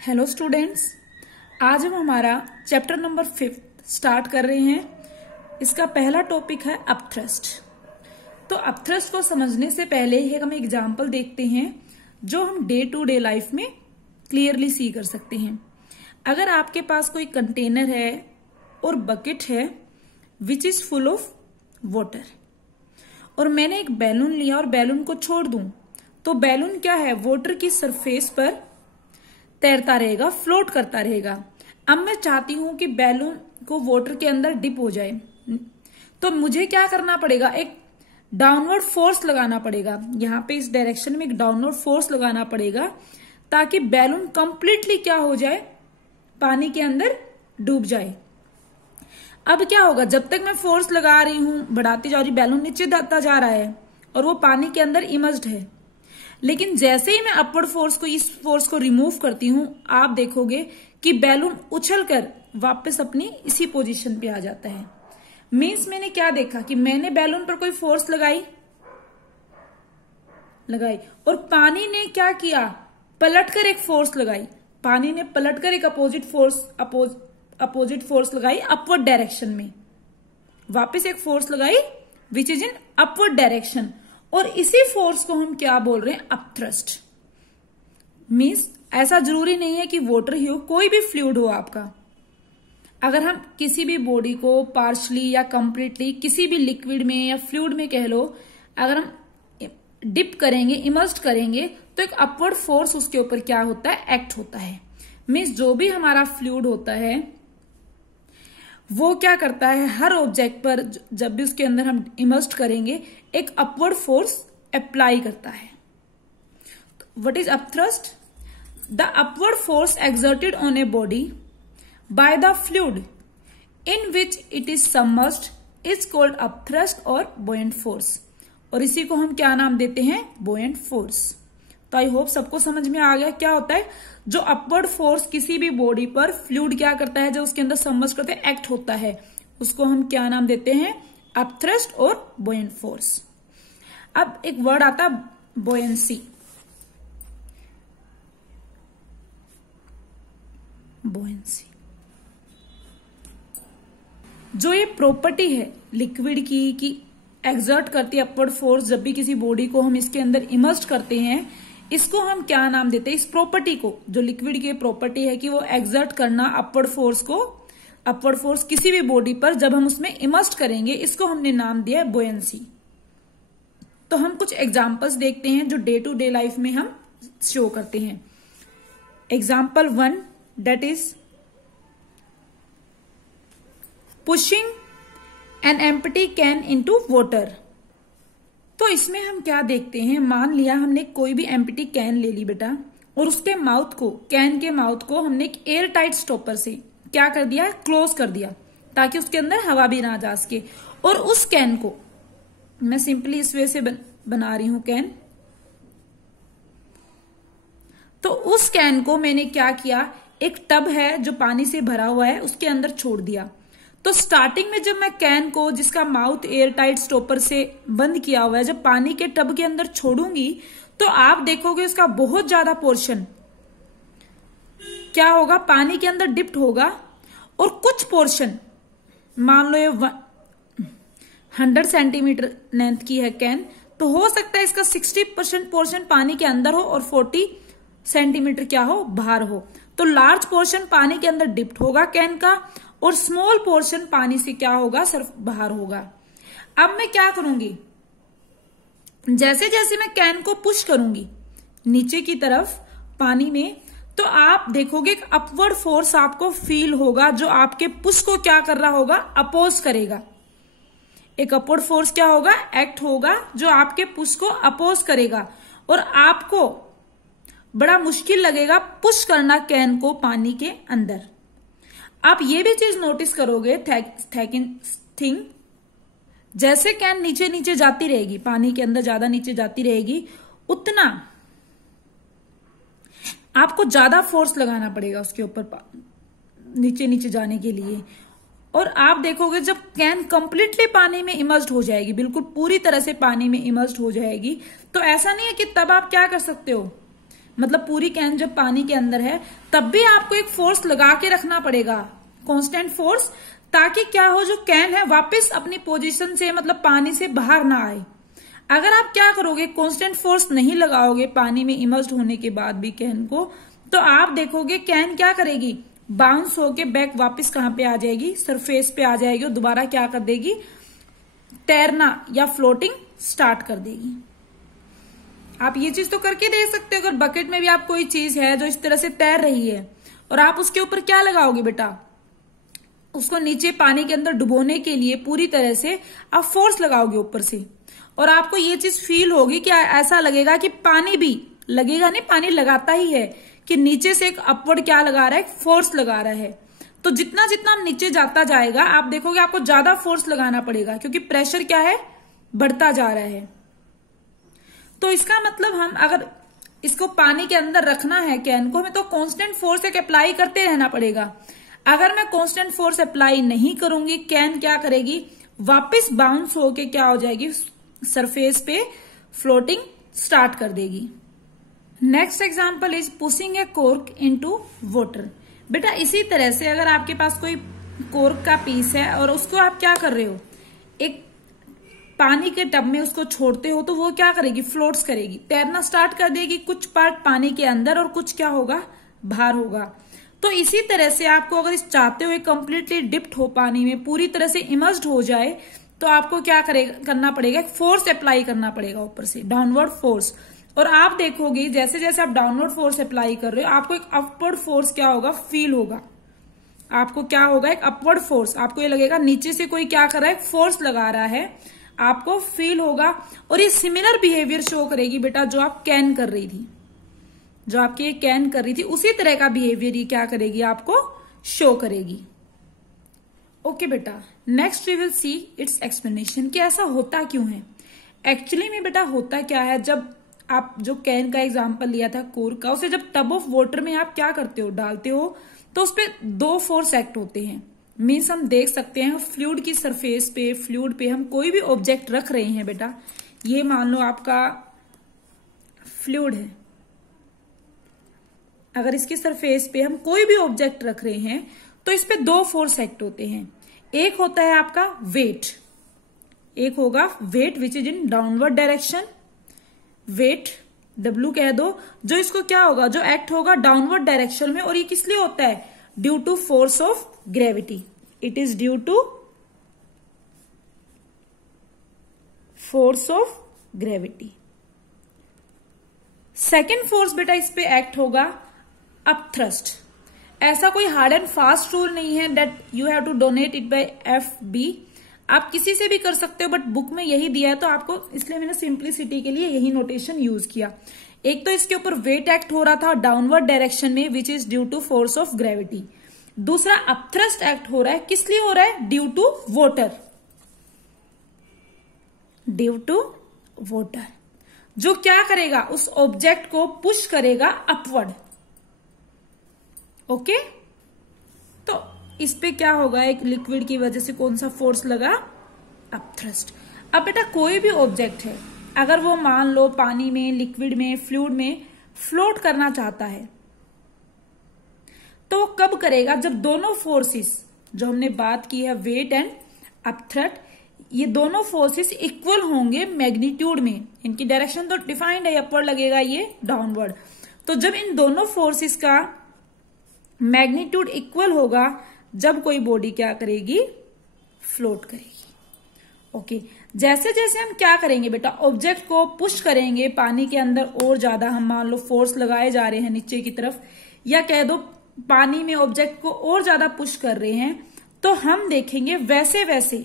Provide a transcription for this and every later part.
Hello students, आज हम हमारा चैप्टर नंबर 5 स्टार्ट कर रहे हैं। इसका पहला टॉपिक है अपथ्रस्ट। तो अपथ्रस्ट को समझने से पहले हम एग्जाम्पल देखते हैं जो हम डे टू डे लाइफ में क्लियरली सी कर सकते हैं। अगर आपके पास कोई कंटेनर है और बकेट है which is full of water, और मैंने एक बैलून लिया और बैलून को छोड़ दूं, तो बैलून क्या है, वाटर की सरफेस पर तैरता रहेगा, फ्लोट करता रहेगा। अब मैं चाहती हूं कि बैलून को वाटर के अंदर डिप हो जाए, तो मुझे क्या करना पड़ेगा, एक डाउनवर्ड फोर्स लगाना पड़ेगा। यहां पे इस डायरेक्शन में एक डाउनवर्ड फोर्स लगाना पड़ेगा ताकि बैलून कंप्लीटली क्या हो जाए, पानी के अंदर डूब जाए। अब क्या होगा, जब तक मैं फोर्स लगा रही हूं, बढ़ाती जा रही, बैलून नीचे जाता जा रहा है और वो पानी के अंदर इमर्ज्ड है। लेकिन जैसे ही मैं अपवर्ड फोर्स को, इस फोर्स को रिमूव करती हूं, आप देखोगे कि बैलून उछलकर वापस अपनी इसी पोजीशन पे आ जाता है। मींस मैंने क्या देखा कि मैंने बैलून पर कोई फोर्स लगाई और पानी ने क्या किया, पलटकर एक फोर्स लगाई। पानी ने पलटकर एक अपोजिट फोर्स लगाई अपवर्ड डायरेक्शन में, वापस एक फोर्स लगाई विच इज इन अपवर्ड डायरेक्शन, और इसी फोर्स को हम क्या बोल रहे हैं, अपथ्रस्ट। मीन्स ऐसा जरूरी नहीं है कि वाटर ही हो, कोई भी फ्लूइड हो आपका। अगर हम किसी भी बॉडी को पार्शली या कंप्लीटली किसी भी लिक्विड में या फ्लूइड में कह लो, अगर हम डिप करेंगे, इमर्ज करेंगे, तो एक अपवर्ड फोर्स उसके ऊपर क्या होता है, एक्ट होता है। मीन्स जो भी हमारा फ्लूइड होता है वो क्या करता है, हर ऑब्जेक्ट पर जब भी उसके अंदर हम इमर्ज करेंगे एक अपवर्ड फोर्स अप्लाई करता है। What is upthrust? The upward force exerted on a body by the fluid in which it is submerged is called upthrust और बुओयंट फोर्स, और इसी को हम क्या नाम देते हैं, बुओयंट फोर्स। तो आई होप सबको समझ में आ गया क्या होता है। जो अपवर्ड फोर्स किसी भी बॉडी पर फ्लूइड क्या करता है, जो उसके अंदर सबमर्ज करते हैं, एक्ट होता है, उसको हम क्या नाम देते हैं, अपथ्रस्ट और बुओयंट फोर्स। अब एक वर्ड आता है बुओयंसी। बुओयंसी जो ये प्रॉपर्टी है लिक्विड की कि एक्सर्ट करती है अपवर्ड फोर्स जब भी किसी बॉडी को हम इसके अंदर इमर्ज करते हैं, इसको हम क्या नाम देते हैं, इस प्रॉपर्टी को, जो लिक्विड की प्रॉपर्टी है कि वो एक्सर्ट करना अपवर्ड फोर्स को, अपवर्ड फोर्स किसी भी बॉडी पर जब हम उसमें इमर्ज करेंगे, इसको हमने नाम दिया है बुओयंसी। तो हम कुछ एग्जांपल्स देखते हैं जो डे टू डे लाइफ में हम शो करते हैं। Example 1 that is pushing an empty can into water. तो इसमें हम क्या देखते हैं, मान लिया हमने कोई भी एम्प्टी कैन ले ली बेटा, और उसके माउथ को, कैन के माउथ को हमने एक एयर टाइट स्टॉपर से क्या कर दिया, क्लोज कर दिया, ताकि उसके अंदर हवा भी ना जा सके। और उस कैन को मैं सिंपली इस वे से बना रही हूं कैन। तो उस कैन को मैंने क्या किया, एक टब है जो पानी से भरा हुआ है, उसके अंदर छोड़ दिया। तो स्टार्टिंग में जब मैं कैन को, जिसका माउथ एयर टाइट स्टॉपर से बंद किया हुआ है, जब पानी के टब के अंदर छोड़ूंगी, तो आप देखोगे उसका बहुत ज्यादा पोर्शन क्या होगा, पानी के अंदर डिप्ट होगा, और कुछ पोर्शन, मान लो ये 100 सेंटीमीटर लेंथ की है कैन, तो हो सकता है इसका 60% पोर्शन पानी के अंदर हो और 40 सेंटीमीटर क्या हो, बाहर हो। तो लार्ज पोर्शन पानी के अंदर डिप्ट होगा कैन का, और स्मॉल पोर्शन पानी से क्या होगा, सिर्फ बाहर होगा। अब मैं क्या करूंगी, जैसे जैसे मैं कैन को पुश करूंगी नीचे की तरफ पानी में, तो आप देखोगे एक अपवर्ड फोर्स आपको फील होगा, जो आपके पुश को क्या कर रहा होगा, अपोज करेगा। एक अपवर्ड फोर्स क्या होगा, एक्ट होगा, जो आपके पुश को अपोज करेगा, और आपको बड़ा मुश्किल लगेगा पुश करना कैन को पानी के अंदर। आप ये भी चीज नोटिस करोगे, थिंग, जैसे कैन नीचे नीचे जाती रहेगी, पानी के अंदर ज्यादा नीचे जाती रहेगी, उतना आपको ज्यादा फोर्स लगाना पड़ेगा उसके ऊपर नीचे नीचे जाने के लिए। और आप देखोगे जब कैन कंप्लीटली पानी में इमर्ज्ड हो जाएगी, बिल्कुल पूरी तरह से पानी में इमर्ज्ड हो जाएगी, तो ऐसा नहीं है कि तब आप क्या कर सकते हो, मतलब पूरी कैन जब पानी के अंदर है तब भी आपको एक फोर्स लगा के रखना पड़ेगा, कांस्टेंट फोर्स, ताकि क्या हो, जो कैन है वापस अपनी पोजीशन से मतलब पानी से बाहर ना आए। अगर आप क्या करोगे, कांस्टेंट फोर्स नहीं लगाओगे पानी में इमर्ज्ड होने के बाद भी कैन को, तो आप देखोगे कैन क्या करेगी, बाउंस होके बैक वापस कहां पे आ जाएगी, सरफेस पे आ जाएगी और दोबारा क्या कर देगी, तैरना या फ्लोटिंग स्टार्ट कर देगी। आप ये चीज तो करके देख सकते हो, अगर बकेट में भी आप कोई चीज है जो इस तरह से तैर रही है और आप उसके ऊपर क्या लगाओगे बेटा, उसको नीचे पानी के अंदर डुबोने के लिए पूरी तरह से आप फोर्स लगाओगे ऊपर से, और आपको ये चीज फील होगी कि ऐसा लगेगा कि पानी भी लगेगा नहीं, पानी लगाता ही है कि नीचे से एक अपवर्ड क्या लगा रहा है, फोर्स लगा रहा है। तो जितना जितना नीचे जाता जाएगा आप देखोगे आपको ज्यादा फोर्स लगाना पड़ेगा, क्योंकि प्रेशर क्या है, बढ़ता जा रहा है। तो इसका मतलब हम अगर इसको पानी के अंदर रखना है कैन को, हमें तो कांस्टेंट फोर्स एक अप्लाई करते रहना पड़ेगा। अगर मैं कांस्टेंट फोर्स अप्लाई नहीं करूंगी, कैन क्या करेगी, वापस बाउंस होके क्या हो जाएगी, सरफेस पे फ्लोटिंग स्टार्ट कर देगी। Next example is pushing A cork into water. बेटा इसी तरह से अगर आपके पास कोई कोर्क का पीस है और उसको आप क्या कर रहे हो, एक पानी के टब में उसको छोड़ते हो, तो वो क्या करेगी, फ्लोट्स करेगी, तैरना स्टार्ट कर देगी। कुछ पार्ट पानी के अंदर और कुछ क्या होगा, बाहर होगा। तो इसी तरह से आपको अगर इस चाहते हुए कंप्लीटली डिप्ट हो पानी में, पूरी तरह से इमर्ज्ड हो जाए, तो आपको क्या करना पड़ेगा, फोर्स अप्लाई करना पड़ेगा ऊपर से, डाउनवर्ड फोर्स। और आप देखोगे जैसे जैसे आप डाउनवर्ड फोर्स अप्लाई कर रहे हो, आपको एक अपवर्ड फोर्स क्या होगा, फील होगा। आपको क्या होगा, एक अपवर्ड फोर्स, आपको ये लगेगा नीचे से कोई क्या कर रहा है, फोर्स लगा रहा है, आपको फील होगा। और ये सिमिलर बिहेवियर शो करेगी बेटा जो आप कैन कर रही थी, जो आपकी ये कैन कर रही थी, उसी तरह का बिहेवियर ये क्या करेगी, आपको शो करेगी। ओके बेटा, next we will see its explanation कि ऐसा होता क्यों है। एक्चुअली में बेटा होता क्या है, जब आप जो कैन का एग्जांपल लिया था कोर्क का, उसे जब टब ऑफ वाटर में आप क्या करते हो, डालते हो, तो उस पर दो फोर्स एक्ट होते हैं। मीन्स हम देख सकते हैं फ्लूइड की सरफेस पे, फ्लूइड पे हम कोई भी ऑब्जेक्ट रख रहे हैं बेटा, ये मान लो आपका फ्लूइड है, अगर इसकी सरफेस पे हम कोई भी ऑब्जेक्ट रख रहे हैं तो इस पे दो फोर्स एक्ट होते हैं। एक होता है आपका वेट, एक होगा weight which is in downward direction, weight W कह दो, जो इसको क्या होगा, जो एक्ट होगा डाउनवर्ड डायरेक्शन में। और ये किस लिए होता है, due to force of gravity, it is due to force of gravity. Second force बेटा इस पे एक्ट होगा अपथ्रस्ट। ऐसा कोई हार्ड एंड फास्ट रूल नहीं है that you have to denote it by FB, आप किसी से भी कर सकते हो, बट बुक में यही दिया है तो आपको, इसलिए मैंने सिंप्लिसिटी के लिए यही नोटेशन यूज किया। एक तो इसके ऊपर वेट एक्ट हो रहा था डाउनवर्ड डायरेक्शन में, which is due to force of gravity. दूसरा अपथ्रस्ट एक्ट हो रहा है, किस लिए हो रहा है, due to water, due to water, जो क्या करेगा, उस ऑब्जेक्ट को पुश करेगा अपवर्ड। ओके, तो इस पे क्या होगा, एक लिक्विड की वजह से कौन सा फोर्स लगा, अपथ्रस्ट। अब बेटा कोई भी ऑब्जेक्ट है, अगर वो मान लो पानी में, लिक्विड में, फ्लूइड में फ्लोट करना चाहता है, तो कब करेगा, जब दोनों फोर्सेस जो हमने बात की है, वेट एंड अपथ्रस्ट, ये दोनों फोर्सेस इक्वल होंगे मैग्नीट्यूड में। इनकी डायरेक्शन तो डिफाइंड है, अपवर्ड लगेगा, ये डाउनवर्ड। तो जब इन दोनों फोर्सेस का मैग्नीट्यूड इक्वल होगा, जब कोई बॉडी क्या करेगी, फ्लोट करेगी। ओके, जैसे जैसे हम क्या करेंगे बेटा, ऑब्जेक्ट को पुश करेंगे पानी के अंदर, और ज्यादा हम मान लो फोर्स लगाए जा रहे हैं नीचे की तरफ, या कह दो पानी में ऑब्जेक्ट को और ज्यादा पुश कर रहे हैं, तो हम देखेंगे वैसे वैसे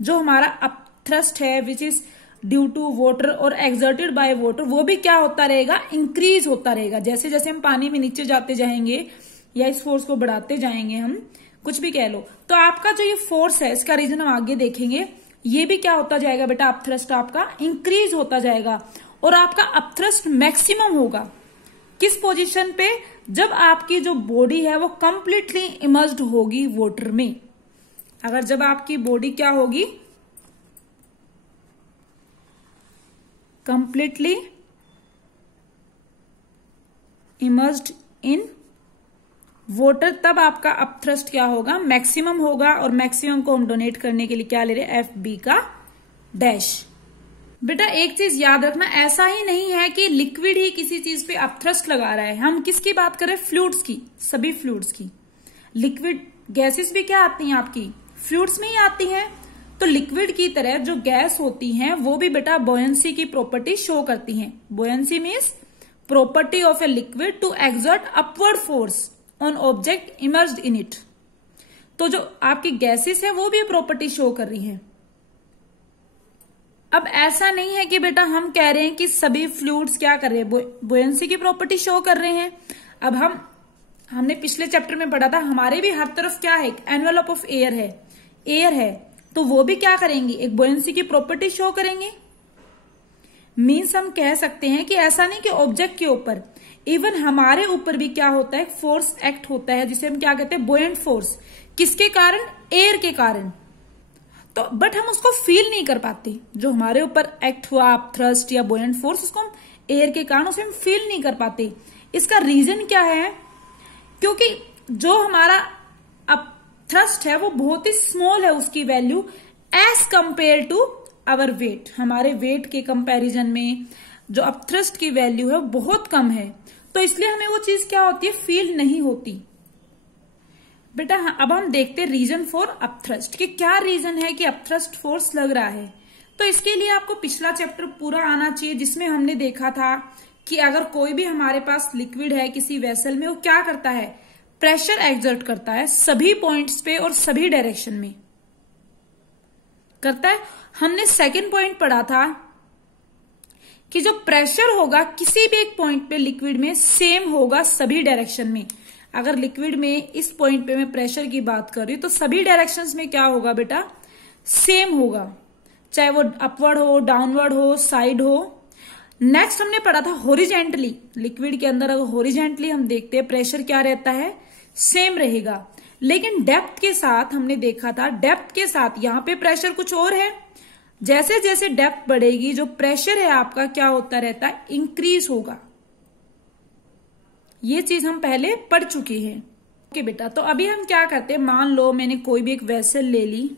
जो हमारा अपथ्रस्ट है which is due to water और एक्सर्टेड बाय वाटर, वो भी क्या होता रहेगा, इंक्रीज होता रहेगा। जैसे जैसे हम पानी में नीचे जाते जाएंगे या इस फोर्स को बढ़ाते जाएंगे, हम कुछ भी कह लो, तो आपका जो ये फोर्स है, इसका रीजन हम आगे देखेंगे, ये भी क्या होता जाएगा बेटा, अपथ्रस्ट आपका इंक्रीज होता जाएगा। और आपका अपथ्रस्ट मैक्सिमम होगा किस पोजीशन पे, जब आपकी जो बॉडी है वो कंप्लीटली इमर्ज्ड होगी वाटर में। अगर जब आपकी बॉडी क्या होगी, कंप्लीटली इमर्ज्ड इन वाटर, तब आपका अपथ्रस्ट क्या होगा, मैक्सिमम होगा। और मैक्सिमम को हम डोनेट करने के लिए क्या ले रहे हैं, एफ बी का डैश। बेटा एक चीज याद रखना, ऐसा ही नहीं है कि लिक्विड ही किसी चीज पे अपथ्रस्ट लगा रहा है। हम किसकी बात कर रहे हैं, फ्लूइड्स की, सभी फ्लूइड्स की। लिक्विड गैसेस भी क्या आती हैं आपकी, फ्लूइड्स में ही आती हैं। तो लिक्विड की तरह जो गैस होती हैं वो भी बेटा बुओयंसी की प्रॉपर्टी शो करती हैं। Buoyancy means property of a liquid to exert upward force on object immersed in it. तो जो आपकी गैसेस है वो भी प्रॉपर्टी शो कर रही हैं। अब ऐसा नहीं है कि बेटा हम कह रहे हैं कि सभी फ्लूइड्स क्या कर रहे हैं, बुओयंसी की प्रॉपर्टी शो कर रहे हैं। अब हमने पिछले चैप्टर में पढ़ा था, हमारे भी हर तरफ क्या है, एनवेलप ऑफ एयर है, तो वो भी क्या करेंगी, एक बुओयंसी की प्रॉपर्टी शो करेंगे। मीन्स हम कह सकते हैं कि ऐसा नहीं कि ऑब्जेक्ट के ऊपर, इवन हमारे ऊपर भी क्या होता है, फोर्स एक्ट होता है, जिसे हम क्या कहते हैं, बुओयंट फोर्स। किसके कारण, एयर के कारण। तो बट हम उसको फील नहीं कर पाते, जो हमारे ऊपर एक्ट हुआ थ्रस्ट या बुओयंट फोर्स, उसको हम एयर के कारण उसे हम फील नहीं कर पाते। इसका रीजन क्या है, क्योंकि जो हमारा अब थ्रस्ट है वो बहुत ही स्मॉल है, उसकी value as compare to our weight. हमारे वेट के कंपैरिजन में जो अब थ्रस्ट की वैल्यू है बहुत कम है, तो इसलिए हमें वो चीज क्या होती है, फील नहीं होती। बेटा अब हम देखते हैं रीजन फॉर अपथ्रस्ट, कि क्या रीजन है कि अपथ्रस्ट फोर्स लग रहा है। तो इसके लिए आपको पिछला चैप्टर पूरा आना चाहिए, जिसमें हमने देखा था कि अगर कोई भी हमारे पास लिक्विड है किसी वेसल में, वो क्या करता है, प्रेशर एक्सर्ट करता है सभी पॉइंट्स पे और सभी डायरेक्शन में करता है। हमने सेकंड पॉइंट पढ़ा था कि जो प्रेशर होगा किसी भी एक पॉइंट पे लिक्विड में सेम होगा सभी डायरेक्शन में। अगर लिक्विड में इस पॉइंट पे मैं प्रेशर की बात कर रही हूं तो सभी डायरेक्शंस में क्या होगा बेटा, सेम होगा, चाहे वो अपवर्ड हो, डाउनवर्ड हो, साइड हो। नेक्स्ट हमने पढ़ा था हॉरिजेंटली, लिक्विड के अंदर अगर हॉरिजेंटली हम देखते हैं प्रेशर क्या रहता है, सेम रहेगा। लेकिन डेप्थ के साथ हमने देखा था, डेप्थ के साथ यहां पे प्रेशर कुछ और है। जैसे जैसे डेप्थ बढ़ेगी जो प्रेशर है आपका क्या होता रहता है, इंक्रीज होगा। ये चीज हम पहले पढ़ चुके हैं। ओके बेटा, तो अभी हम क्या करते हैं, मान लो मैंने कोई भी एक वेसल ले ली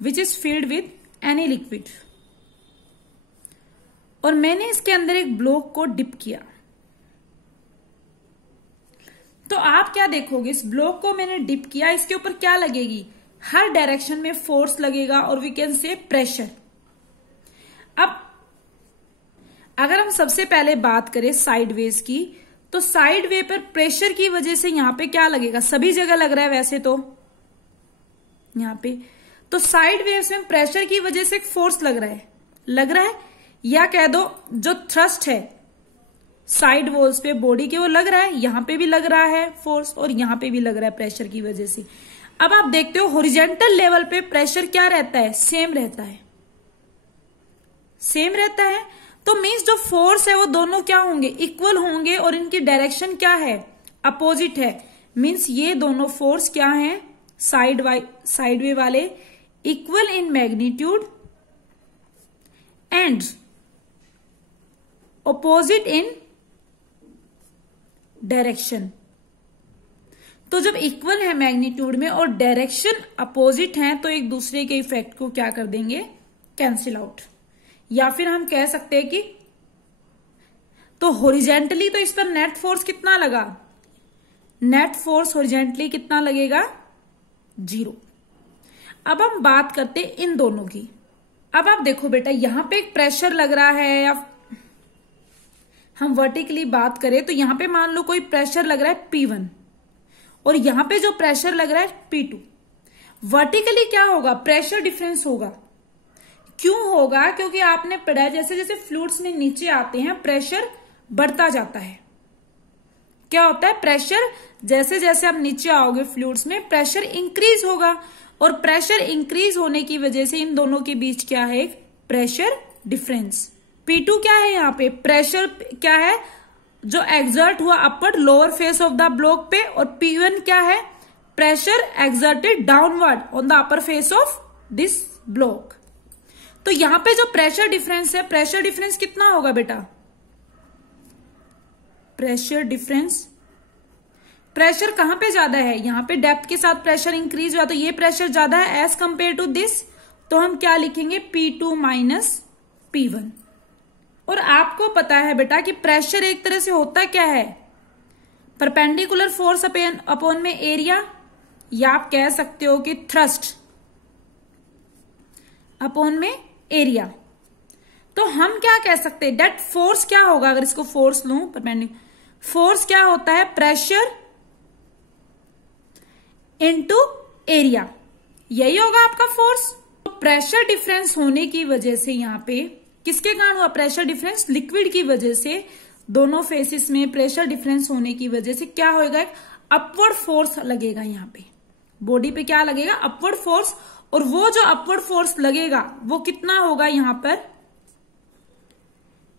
which is filled with any liquid, और मैंने इसके अंदर एक ब्लॉक को डिप किया। तो आप क्या देखोगे, इस ब्लॉक को मैंने डिप किया, इसके ऊपर क्या लगेगी, हर डायरेक्शन में फोर्स लगेगा और वी कैन से प्रेशर। अब अगर हम सबसे पहले बात करें साइडवेज की, तो साइड वे पर प्रेशर की वजह से यहां पे क्या लगेगा, सभी जगह लग रहा है वैसे तो यहां पे, तो साइड वेव्स में प्रेशर की वजह से एक फोर्स लग रहा है, या कह दो जो थ्रस्ट है साइड वॉल्स पे बॉडी के वो लग रहा है, यहां पे भी लग रहा है फोर्स और यहां पे भी लग रहा है प्रेशर की वजह से। अब आप देखते हो हॉरिजॉन्टल लेवल पे प्रेशर क्या रहता है, सेम रहता है। तो मीन्स जो फोर्स है वो दोनों क्या होंगे, इक्वल होंगे, और इनकी डायरेक्शन क्या है, अपोजिट है। मीन्स ये दोनों फोर्स क्या हैं, साइड वे वाले, equal in magnitude and opposite in direction. तो जब इक्वल है मैग्नीट्यूड में और डायरेक्शन अपोजिट है, तो एक दूसरे के इफेक्ट को क्या कर देंगे, कैंसिल आउट। या फिर हम कह सकते हैं कि तो हॉरिजेंटली तो इस पर नेट फोर्स कितना लगा, नेट फोर्स हॉरिजेंटली कितना लगेगा, 0। अब हम बात करते हैं इन दोनों की। अब आप देखो बेटा, यहां पे एक प्रेशर लग रहा है, या हम वर्टिकली बात करें तो यहां पे मान लो कोई प्रेशर लग रहा है P1, और यहां पे जो प्रेशर लग रहा है P2। वर्टिकली क्या होगा, प्रेशर डिफरेंस होगा। क्यों होगा, क्योंकि आपने पढ़ा है जैसे जैसे फ्लूइड्स में नीचे आते हैं प्रेशर बढ़ता जाता है। क्या होता है, प्रेशर जैसे जैसे आप नीचे आओगे फ्लूइड्स में प्रेशर इंक्रीज होगा, और प्रेशर इंक्रीज होने की वजह से इन दोनों के बीच क्या है, एक प्रेशर डिफरेंस। P2 क्या है, यहाँ पे प्रेशर क्या है जो एक्सर्ट हुआ upward lower face of the block पे, और P1 क्या है, pressure exerted downward on the upper face of this block. तो यहां पे जो प्रेशर डिफरेंस है, प्रेशर डिफरेंस कितना होगा बेटा, प्रेशर डिफरेंस, प्रेशर कहां पे ज्यादा है, यहां पे डेप्थ के साथ प्रेशर इंक्रीज हुआ तो ये प्रेशर ज्यादा है एज कंपेयर टू दिस, तो हम क्या लिखेंगे P2 माइनस P1। और आपको पता है बेटा कि प्रेशर एक तरह से होता क्या है, परपेंडिकुलर फोर्स अपॉन में एरिया, या आप कह सकते हो कि थ्रस्ट अपॉन में एरिया। तो हम क्या कह सकते हैं, डेट फोर्स क्या होगा, अगर इसको फोर्स लूं परपेंडिकुलर, फोर्स क्या होता है, प्रेशर इनटू एरिया, यही होगा आपका फोर्स। तो प्रेशर डिफरेंस होने की वजह से यहां पे किसके कारण हुआ प्रेशर डिफरेंस, लिक्विड की वजह से, दोनों फेसिस में प्रेशर डिफरेंस होने की वजह से क्या होगा, अपवर्ड फोर्स लगेगा यहां पे, बॉडी पे क्या लगेगा, अपवर्ड फोर्स। और वो जो अपवर्ड फोर्स लगेगा वो कितना होगा यहां पर,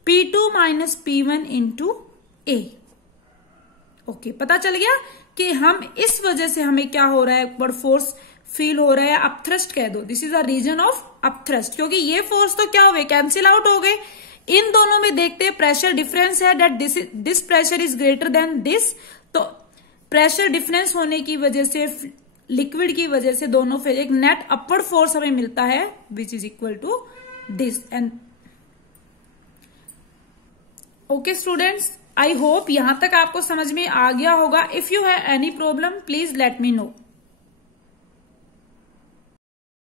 P2 माइनस P1 इंटू ए। ओके, पता चल गया कि हम इस वजह से हमें क्या हो रहा है, अपवर्ड फोर्स फील हो रहा है, अपथ्रस्ट कह दो, this is a reason of upthrust, क्योंकि ये फोर्स तो क्या हो गए, कैंसिल आउट हो गए। इन दोनों में देखते हैं प्रेशर डिफरेंस है, that this pressure is greater than this, तो प्रेशर डिफरेंस होने की वजह से, लिक्विड की वजह से दोनों फिर एक नेट अपवर्ड फोर्स हमें मिलता है which is equal to this. And okay students, I hope यहां तक आपको समझ में आ गया होगा। If you have any problem please let me no.